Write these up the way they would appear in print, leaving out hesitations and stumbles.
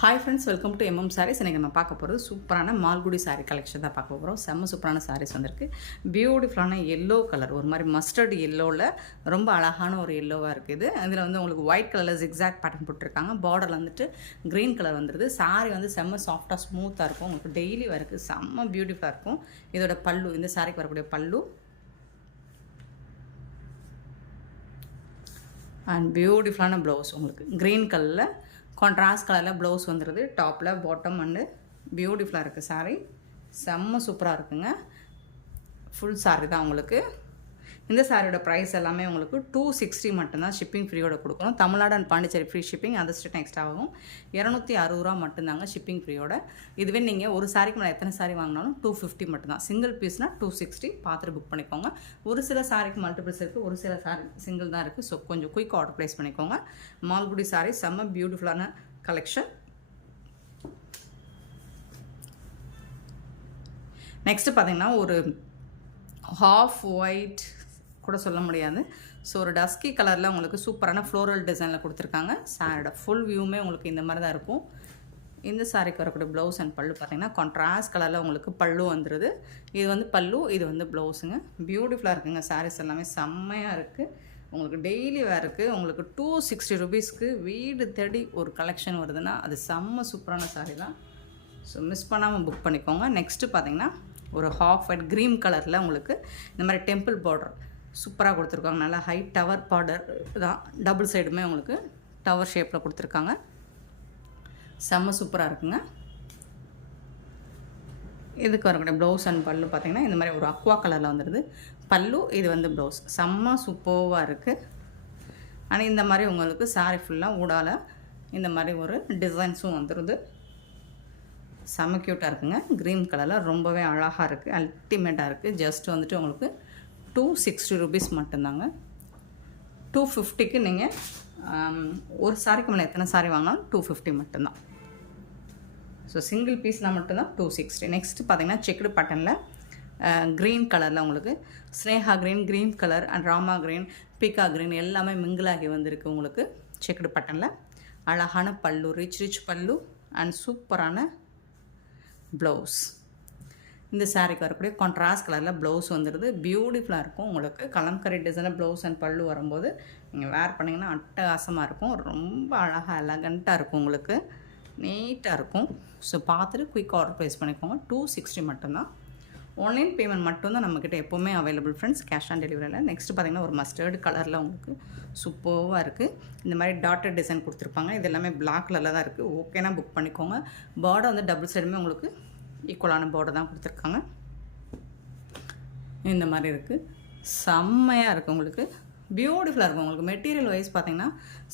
Hi friends, welcome to M M sarees. இன்றைக்கி நம்ம பார்க்க போகிறது சூப்பரான மால்குடி சாரீ கலெக்ஷன் தான் பார்க்க போகிறோம். செம்ம சூப்பரான சாரீஸ் வந்திருக்கு. பியூட்டிஃபுல்லான எல்லோ கலர், ஒரு மாதிரி மஸ்டர்டு எல்லோவில் ரொம்ப அழகான ஒரு எல்லோவாக இருக்குது. இதில் வந்து உங்களுக்கு ஒயிட் கலரில் ஜிக்ஸாக் பேட்டர்ன் போட்டிருக்காங்க. பார்டரில் வந்துட்டு க்ரீன் கலர் வந்துடுது. சாரீ வந்து செம்ம சாஃப்டாக ஸ்மூத்தாக இருக்கும். உங்களுக்கு டெய்லி வரக்கு செம்ம பியூட்டிஃபுல்லாக இருக்கும். இதோட பல்லு, இந்த சாரீக்கு வரக்கூடிய பல்லு அண்ட் பியூட்டிஃபுல்லான ப்ளவுஸ். உங்களுக்கு க்ரீன் கலரில் கான்ட்ராஸ்ட் கலரில் ப்ளவுஸ் வந்துடுது. டாப்பில் பாட்டம் அண்டு பியூட்டிஃபுல்லாக இருக்குது சாரீ. செம்ம சூப்பராக இருக்குங்க. ஃபுல் சாரீ தான் உங்களுக்கு. இந்த சாரியோட ப்ரைஸ் எல்லாமே உங்களுக்கு 260 மட்டும்தான். ஷிப்பிங் ஃப்ரீயோட கொடுக்கணும். Tamil Nadu and Pondicherry free shipping, அந்த ஸ்டேட் எக்ஸ்ட்ரா ஆகும். 260 ரூபா மட்டும்தாங்க ஷிப்பிங் ஃப்ரீயோட. இதுவே நீங்கள் ஒரு சாரிக்கு மேலே எத்தனை சாரி வாங்கினாலும் 250 மட்டும்தான். சிங்கிள் பீஸ்னால் 260. பார்த்துட்டு புக் பண்ணிக்கோங்க. ஒரு சில சாரிக்கு மல்டிபிள்ஸ் இருக்குது, ஒரு சில சாரி சிங்கிள் தான் இருக்குது. ஸோ கொஞ்சம் குயிக் ஆர்டர் ப்ளேஸ் பண்ணிக்கோங்க. மால்குடி சாரி செம்ம பியூட்டிஃபுல்லான கலெக்ஷன். நெக்ஸ்ட்டு பார்த்தீங்கன்னா ஒரு ஹாஃப் ஒயிட் கூட சொல்ல முடியாது. ஸோ ஒரு டஸ்கி கலரில் உங்களுக்கு சூப்பரான ஃப்ளோரல் டிசைனில் கொடுத்துருக்காங்க. சாரியோட ஃபுல் வியூமே உங்களுக்கு இந்த மாதிரி தான் இருக்கும். இந்த சாரிக்கு வரக்கூடிய ப்ளவுஸ் அண்ட் பல்லு பார்த்தீங்கன்னா கான்ட்ராஸ்ட் கலரில் உங்களுக்கு பல்லு வந்துடுது. இது வந்து பல்லு, இது வந்து ப்ளவுஸுங்க. பியூட்டிஃபுல்லாக இருக்குங்க. சாரீஸ் எல்லாமே செம்மையாக இருக்குது. உங்களுக்கு டெய்லி வேருக்கு உங்களுக்கு 260 ருபீஸ்க்கு வீடு தேடி ஒரு கலெக்ஷன் வருதுன்னா அது செம்ம சூப்பரான சாரீ தான். ஸோ மிஸ் பண்ணாமல் புக் பண்ணிக்கோங்க. நெக்ஸ்ட்டு பார்த்தீங்கன்னா ஒரு ஹாஃப் ஒயிட் க்ரீன் கலரில் உங்களுக்கு இந்த மாதிரி டெம்பிள் பார்டர் சூப்பராக கொடுத்துருக்காங்க. நல்லா ஹை டவர் பார்டர் தான். டபுள் சைடுமே உங்களுக்கு டவர் ஷேப்பில் கொடுத்துருக்காங்க. செம்ம சூப்பராக இருக்குங்க. இதுக்கு வரக்கூடிய ப்ளவுஸ் அண்ட் பல்லு பார்த்திங்கன்னா இந்த மாதிரி ஒரு அக்வா கலரில் வந்துடுது. பல்லு, இது வந்து ப்ளவுஸ். செம்ம சூப்பராக இருக்குது. ஆனால் இந்த மாதிரி உங்களுக்கு சாரி ஃபுல்லாக ஊடால இந்த மாதிரி ஒரு டிசைன்ஸும் வந்துடுது. செம்ம க்யூட்டாக இருக்குங்க. க்ரீன் கலரில் ரொம்பவே அழகாக இருக்குது. அல்டிமேட்டாக இருக்குது. ஜஸ்ட் வந்துட்டு உங்களுக்கு 260 ருபீஸ் மட்டும்தாங்க. 250க்கு நீங்கள் ஒரு சாரிக்கு மேலே எத்தனை சாரி வாங்கினாலும் 250 மட்டும்தான். ஸோ சிங்கிள் பீஸ்னால் மட்டும்தான் 260. நெக்ஸ்ட்டு பார்த்தீங்கன்னா செக்குடு பேட்டர்னில் க்ரீன் கலரில் உங்களுக்கு Sneha green, green colour and Rama green, peacock green எல்லாமே மிங்கிளாகி வந்திருக்கு. உங்களுக்கு செக்குடு பேட்டர்னில் அழகான பல்லு, ரிச் பல்லு அண்ட் சூப்பரான ப்ளவுஸ். இந்த சாரீக்கு வரக்கூடிய கான்ட்ராஸ்ட் கலரில் ப்ளவுஸ் வந்துடுது. பியூட்டிஃபுல்லாக இருக்கும். உங்களுக்கு கலம்கரி டிசைனில் ப்ளவுஸ் அண்ட் பல்லு வரும்போது நீங்கள் வேர் பண்ணிங்கன்னா அட்டகாசமாக இருக்கும். ரொம்ப அழகாக எலகண்ட்டாக இருக்கும். உங்களுக்கு நீட்டாக இருக்கும். ஸோ பார்த்துட்டு குயிக் ஆர்டர் ப்ளேஸ் பண்ணிக்கோங்க. 260 மட்டும்தான். ஆன்லைன் பேமெண்ட் மட்டும்தான் நம்மக்கிட்ட எப்போவுமே அவைலபிள் ஃப்ரெண்ட்ஸ், கேஷ் ஆன் டெலிவரியில். நெக்ஸ்ட்டு பார்த்திங்கன்னா ஒரு மஸ்டர்டு கலரில் உங்களுக்கு சூப்பராக இருக்குது. இந்த மாதிரி டாட்டர் டிசைன் கொடுத்துருப்பாங்க. இது எல்லாமே பிளாக் கலரில் தான் இருக்குது. ஓகேனா புக் பண்ணிக்கோங்க. பார்டர் வந்து டபுள் சைடுமே உங்களுக்கு ஈக்குவலான பார்டர் தான் கொடுத்துருக்காங்க. இந்த மாதிரி இருக்குது. செம்மையாக இருக்குது. உங்களுக்கு பியூட்டிஃபுல்லாக இருக்கும். உங்களுக்கு மெட்டீரியல் வைஸ் பார்த்திங்கன்னா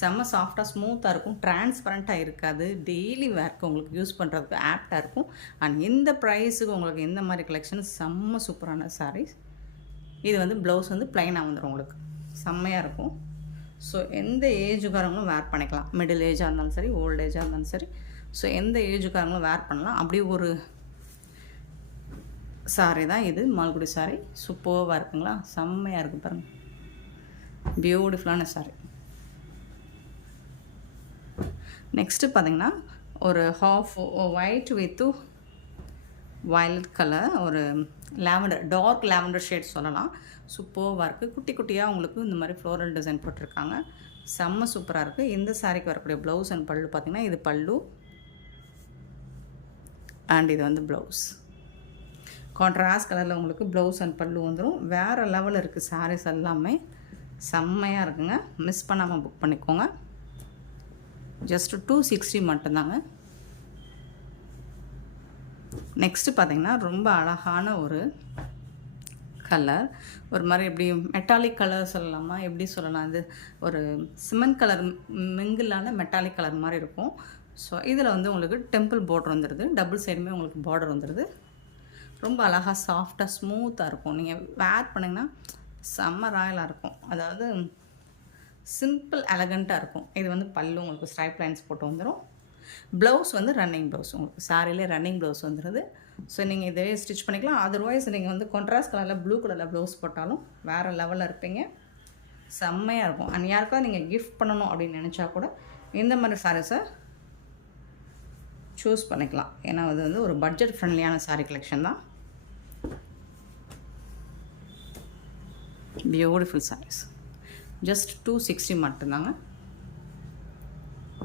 செம்ம சாஃப்டாக ஸ்மூத்தாக இருக்கும். டிரான்ஸ்பரண்ட்டாக இருக்காது. டெய்லி வேர்க்கு உங்களுக்கு யூஸ் பண்ணுறதுக்கு ஆப்டாக இருக்கும். அண்ட் இந்த ப்ரைஸுக்கு உங்களுக்கு இந்த மாதிரி கலெக்ஷன் செம்ம சூப்பரான சாரீஸ். இது வந்து ப்ளவுஸ் வந்து ப்ளைனாக வந்துடும். உங்களுக்கு செம்மையாக இருக்கும். ஸோ எந்த ஏஜுக்காரங்களும் வேர் பண்ணிக்கலாம். மிடில் ஏஜாக இருந்தாலும் சரி, ஓல்டு ஏஜாக இருந்தாலும் சரி. ஸோ எந்த ஏஜுக்காரங்களும் வேர் பண்ணலாம். அப்படி ஒரு சாரீ தான் இது. மால்குடி சாரீ சூப்பராக இருக்குங்களா? செம்மையாக இருக்குது பாருங்கள். பியூட்டிஃபுல்லான சாரீ. நெக்ஸ்ட்டு பார்த்திங்கன்னா ஒரு half white with violet colour, ஒரு லாவெண்டர், டார்க் லாவெண்டர் ஷேட் சொல்லலாம். சூப்பராக இருக்குது. குட்டி குட்டியாக உங்களுக்கு இந்த மாதிரி ஃப்ளோரல் டிசைன் போட்டிருக்காங்க. செம்ம சூப்பராக இருக்குது. இந்த சாரீக்கு வரக்கூடிய ப்ளவுஸ் அண்ட் பல்லு பார்த்திங்கன்னா இது பல்லு அண்ட் இது வந்து ப்ளவுஸ். கான்ட்ராஸ்ட் கலரில் உங்களுக்கு ப்ளவுஸ் அண்ட் பல்லு வந்துடும். வேறு லெவலில் இருக்குது. சாரீஸ் எல்லாமே செம்மையாக இருக்குங்க. மிஸ் பண்ணாமல் புக் பண்ணிக்கோங்க. ஜஸ்ட்டு 260 மட்டும்தாங்க. நெக்ஸ்ட்டு பார்த்திங்கன்னா ரொம்ப அழகான ஒரு கலர், ஒரு மாதிரி எப்படி மெட்டாலிக் கலர் சொல்லலாமா, எப்படி சொல்லலாம், இது ஒரு சிமெண்ட் கலர் மிங்கிளான மெட்டாலிக் கலர் மாதிரி இருக்கும். ஸோ இதில் வந்து உங்களுக்கு டெம்பிள் பார்டர் வந்துடுது. டபுள் சைடுமே உங்களுக்கு பார்டர் வந்துடுது. ரொம்ப அழகாக சாஃப்டாக ஸ்மூத்தாக இருக்கும். நீங்கள் வேர் பண்ணிங்கன்னா செம்ம ராயலாக இருக்கும். அதாவது சிம்பிள் எலகண்ட்டாக இருக்கும். இது வந்து பல்லு உங்களுக்கு ஸ்ட்ரைப் லைன்ஸ் போட்டு வந்துடும். ப்ளவுஸ் வந்து ரன்னிங் ப்ளவுஸ். உங்களுக்கு சாரிலே ரன்னிங் ப்ளவுஸ் வந்துடுது. ஸோ நீங்கள் இதே ஸ்டிச் பண்ணிக்கலாம். அதர்வைஸ் நீங்கள் வந்து கான்ட்ராஸ்ட் கலரில் ப்ளூ கலரில் ப்ளவுஸ் போட்டாலும் வேறு லெவலில் இருப்பீங்க. செம்மையாக இருக்கும். அண்ட் யாருக்காவது நீங்கள் கிஃப்ட் பண்ணணும் அப்படின்னு நினச்சா கூட இந்த மாதிரி சாரீஸை சூஸ் பண்ணிக்கலாம். ஏன்னா அது வந்து ஒரு பட்ஜெட் ஃப்ரெண்ட்லியான சாரீ கலெக்ஷன் தான். பியூட்டிஃபுல் சாரீஸ். ஜஸ்ட் 260 மட்டும்தாங்க.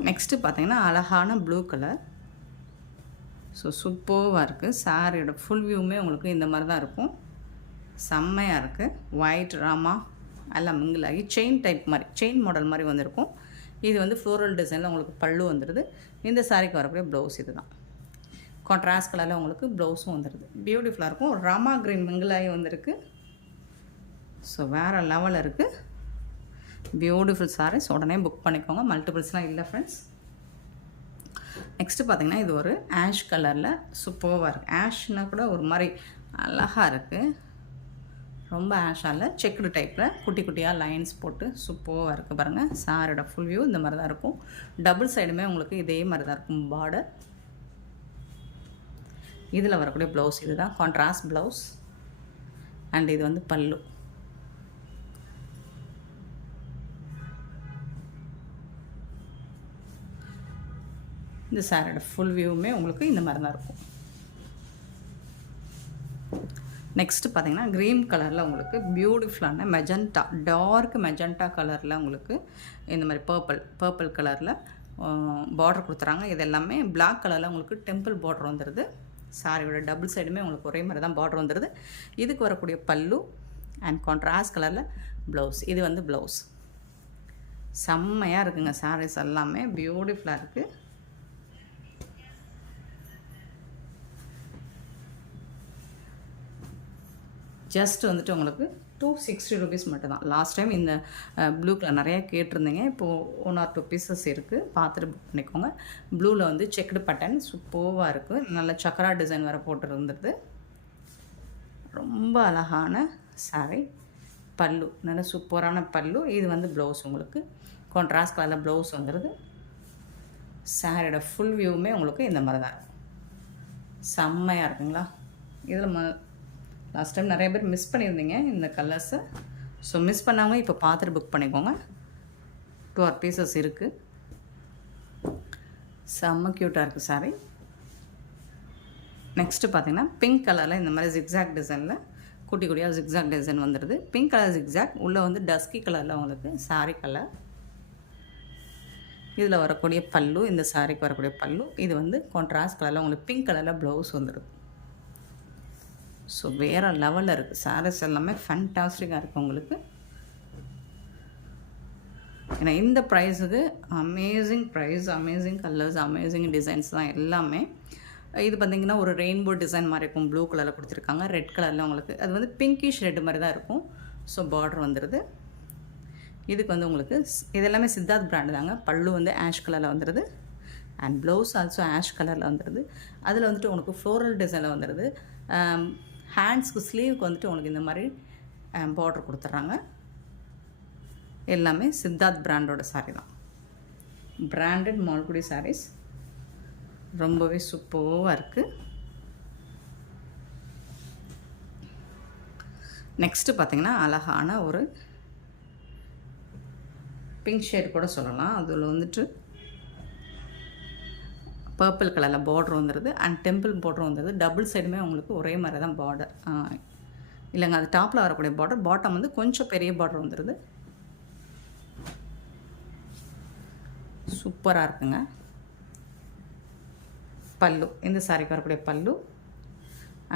நெக்ஸ்ட்டு பார்த்தீங்கன்னா அழகான ப்ளூ கலர். ஸோ சூப்பர்வாக இருக்குது. சாரியோட ஃபுல் வியூவுமே உங்களுக்கு இந்த மாதிரி தான் இருக்கும். செம்மையாக இருக்குது. ஒயிட் ராமா எல்லாம் மிங்கிள் ஆகி செயின் டைப் மாதிரி, செயின் மாடல் மாதிரி வந்திருக்கும். இது வந்து ஃப்ளோரல் டிசைனில் உங்களுக்கு பல்லு வந்துடுது. இந்த சாரிக்கு வரக்கூடிய ப்ளவுஸ் இது தான். கான்ட்ராஸ்ட் கலரில் உங்களுக்கு ப்ளவுஸும் வந்துடுது. பியூட்டிஃபுல்லாக இருக்கும். ராமா க்ரீன் மிங்கிள் ஆகி வந்திருக்கு. ஸோ வேறு லெவலில் இருக்குது. பியூட்டிஃபுல் சாரீஸ். உடனே புக் பண்ணிக்கோங்க. மல்டிபிள்ஸ்லாம் இல்லை ஃப்ரெண்ட்ஸ். நெக்ஸ்ட்டு பார்த்திங்கன்னா இது ஒரு ஆஷ் கலரில் சூப்பர்வாக இருக்குது. ஆஷ்னால் கூட ஒரு மாதிரி அழகாக இருக்குது. ரொம்ப ஆஷாக இல்லை, செக்குடு டைப்பில் குட்டி குட்டியாக லைன்ஸ் போட்டு சூப்பர்வாக இருக்குது பாருங்கள். சாரோட ஃபுல் வியூ இந்த மாதிரி தான் இருக்கும். டபுள் சைடுமே உங்களுக்கு இதே மாதிரி தான் இருக்கும் பார்டர். இதில் வரக்கூடிய ப்ளவுஸ் இது தான் கான்ட்ராஸ்ட் ப்ளவுஸ். அண்ட் இது வந்து பல்லு. இந்த சாரோட ஃபுல் வியூவுமே உங்களுக்கு இந்த மாதிரி தான் இருக்கும். நெக்ஸ்ட்டு பார்த்தீங்கன்னா க்ரீன் கலரில் உங்களுக்கு பியூட்டிஃபுல்லான மெஜண்டா, டார்க் மெஜண்டா கலரில் உங்களுக்கு இந்த மாதிரி பர்பிள் கலரில் பார்டர் கொடுத்துறாங்க. இது எல்லாமே பிளாக் கலரில் உங்களுக்கு டெம்பிள் பார்டர் வந்துடுது. சாரியோட டபுள் சைடுமே உங்களுக்கு ஒரே மாதிரி தான் பார்டர் வந்துடுது. இதுக்கு வரக்கூடிய பல்லு அண்ட் கான்ட்ராஸ்ட் கலரில் ப்ளவுஸ். இது வந்து ப்ளவுஸ். செம்மையாக இருக்குங்க. சாரீஸ் எல்லாமே பியூட்டிஃபுல்லாக இருக்குது. ஜஸ்ட் வந்துட்டு உங்களுக்கு 260 rupees மட்டும்தான். லாஸ்ட் டைம் இந்த ப்ளூ கலர் நிறையா கேட்டிருந்தீங்க. இப்போது 1 or 2 pieces இருக்குது. பார்த்துட்டு புக் பண்ணிக்கோங்க. ப்ளூவில் வந்து செக்குடு பட்டன் சூப்பர்வாக இருக்குது. நல்ல சக்கரா டிசைன் வேறு போட்டுருந்துருது. ரொம்ப அழகான சாரி. பல்லு நல்ல சூப்பரான பல்லு. இது வந்து ப்ளவுஸ் உங்களுக்கு கான்ட்ராஸ்ட் கலரில் ப்ளவுஸ் வந்துடுது. சாரியோட ஃபுல் வியூவுமே உங்களுக்கு இந்த மாதிரி தான் இருக்கும். செம்மையாக இருக்குங்களா? இதில் லாஸ்ட் டைம் நிறைய பேர் மிஸ் பண்ணியிருந்தீங்க இந்த கலர்ஸை. ஸோ மிஸ் பண்ணாமல் இப்போ பார்த்துட்டு புக் பண்ணிக்கோங்க. 2 or 3 pieces இருக்குது. செம்ம க்யூட்டாக இருக்குது சாரி. நெக்ஸ்ட்டு பார்த்தீங்கன்னா பிங்க் கலரில் இந்த மாதிரி ஜிக்ஸாக் டிசைனில் குட்டி குட்டியாக ஜிக்ஸாக் டிசைன் வந்துடுது. பிங்க் கலர் ஜிக்ஸாக் உள்ளே வந்து டஸ்கி கலரில் உங்களுக்கு சாரி கலர். இதில் வரக்கூடிய பல்லு, இந்த சாரிக்கு வரக்கூடிய பல்லு. இது வந்து கான்ட்ராஸ்ட் கலரில் உங்களுக்கு பிங்க் கலரில் ப்ளவுஸ் வந்துடுது. ஸோ வேறு லெவலில் இருக்குது. சாரீஸ் எல்லாமே ஃபேண்டாஸ்டிக்காக இருக்குது உங்களுக்கு. ஏன்னா இந்த ப்ரைஸுக்கு amazing price, amazing colours, amazing designs தான் எல்லாமே. இது பார்த்திங்கன்னா ஒரு ரெயின்போ டிசைன் மாதிரி இருக்கும். ப்ளூ கலரில் கொடுத்துருக்காங்க. ரெட் கலரில் உங்களுக்கு அது வந்து பிங்கிஷ் ரெட் மாதிரி தான் இருக்கும். ஸோ பார்டர் வந்துடுது. இதுக்கு வந்து உங்களுக்கு இது எல்லாமே சித்தார்த் பிராண்டு தாங்க. பல்லு வந்து ஆஷ் கலரில் வந்துடுது. அண்ட் ப்ளவுஸ் ஆல்சோ ஆஷ் கலரில் வந்துடுது. அதில் வந்துட்டு உங்களுக்கு ஃப்ளோரல் டிசைனில் வந்துடுது. ஹேண்ட்ஸ்க்கு ஸ்லீவுக்கு வந்துட்டு உங்களுக்கு இந்த மாதிரி பார்டர் கொடுத்துட்றாங்க. எல்லாமே சித்தார்த் பிராண்டோட சாரீ தான். பிராண்டட் மால்குடி சாரீஸ். ரொம்பவே சூப்பராக இருக்குது. நெக்ஸ்ட்டு பார்த்திங்கன்னா அழகான ஒரு பிங்க் ஷேட் கூட சொல்லலாம். அதில் வந்துட்டு பர்பிள் கலரில் பார்டர் வந்துடுது. அண்ட் டெம்பிள் பார்டர் வந்துடுது. டபுள் சைடுமே உங்களுக்கு ஒரே மாதிரி தான் பார்டர். இல்லைங்க, அது டாப்பில் வரக்கூடிய பார்டர், பாட்டம் வந்து கொஞ்சம் பெரிய பார்டர் வந்துடுது. சூப்பராக இருக்குங்க. பல்லு, இந்த சாரிக்கு வரக்கூடிய பல்லு.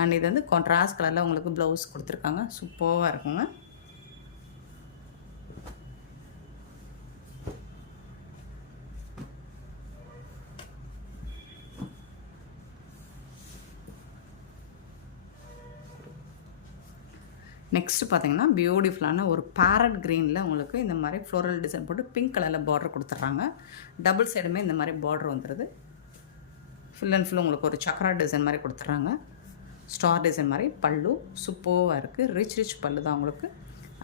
அண்ட் இது வந்து கான்ட்ராஸ்ட் கலரில் உங்களுக்கு ப்ளவுஸ் கொடுத்துருக்காங்க. சூப்பராக இருக்குங்க. நெக்ஸ்ட்டு பார்த்தீங்கன்னா பியூட்டிஃபுல்லான ஒரு பேரட் க்ரீனில் உங்களுக்கு இந்த மாதிரி ஃப்ளோரல் டிசைன் போட்டு பிங்க் கலரில் பார்டர் கொடுத்துட்றாங்க. டபுள் சைடுமே இந்த மாதிரி பார்டர் வந்துடுது. ஃபுல் அண்ட் ஃபுல் உங்களுக்கு ஒரு சக்கரா டிசைன் மாதிரி கொடுத்துட்றாங்க. ஸ்டார் டிசைன் மாதிரி பல்லு சூப்பராக இருக்குது. ரிச் பல்லு தான் உங்களுக்கு.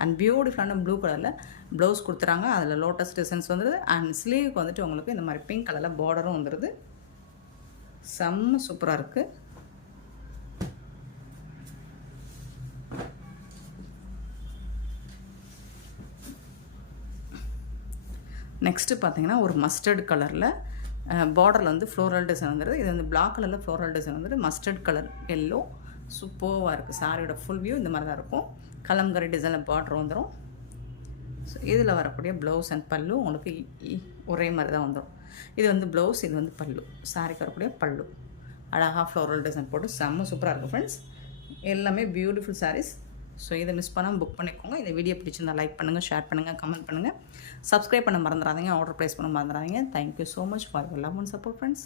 அண்ட் பியூட்டிஃபுல்லான ப்ளூ கலரில் ப்ளவுஸ் கொடுத்துறாங்க. அதில் லோட்டஸ் டிசைன்ஸ் வந்துடுது. அண்ட் ஸ்லீவுக்கு வந்துட்டு உங்களுக்கு இந்த மாதிரி பிங்க் கலரில் பார்டரும் வந்துடுது. செம்ம சூப்பராக இருக்குது. நெக்ஸ்ட்டு பார்த்தீங்கன்னா ஒரு மஸ்டர்ட் கலரில் பார்டரில் வந்து ஃப்ளோரல் டிசைன் வந்துடுது. இது வந்து பிளாக் கலரில் ஃப்ளோரல் டிசைன் வந்துட்டு மஸ்டர்ட் கலர் எல்லோ சூப்பராக இருக்குது. சாரியோட ஃபுல் வியூ இந்த மாதிரி தான் இருக்கும். கலம்கரி டிசைனில் பார்டர் வந்துடும். ஸோ இதில் வரக்கூடிய ப்ளவுஸ் அண்ட் பல்லு உங்களுக்கு ஒரே மாதிரி தான் வந்துடும். இது வந்து ப்ளவுஸ், இது வந்து பல்லு. சாரிக்கு வரக்கூடிய பல்லு அழகாக ஃப்ளோரல் டிசைன் போட்டு செம்ம சூப்பராக இருக்கும் ஃப்ரெண்ட்ஸ். எல்லாமே பியூட்டிஃபுல் சாரீஸ். ஸோ இதை மிஸ் பண்ணாமல் புக் பண்ணிக்கோங்க. இந்த வீடியோ பிடிச்சிருந்தால் லைக் பண்ணுங்கள், ஷேர் பண்ணுங்கள், கமெண்ட் பண்ணுங்கள், சப்ஸ்கிரைப் பண்ண மறந்துடாதீங்க, ஆர்டர் ப்ளேஸ் பண்ண மறந்துடாதீங்க. Thank you so much for your love and support friends.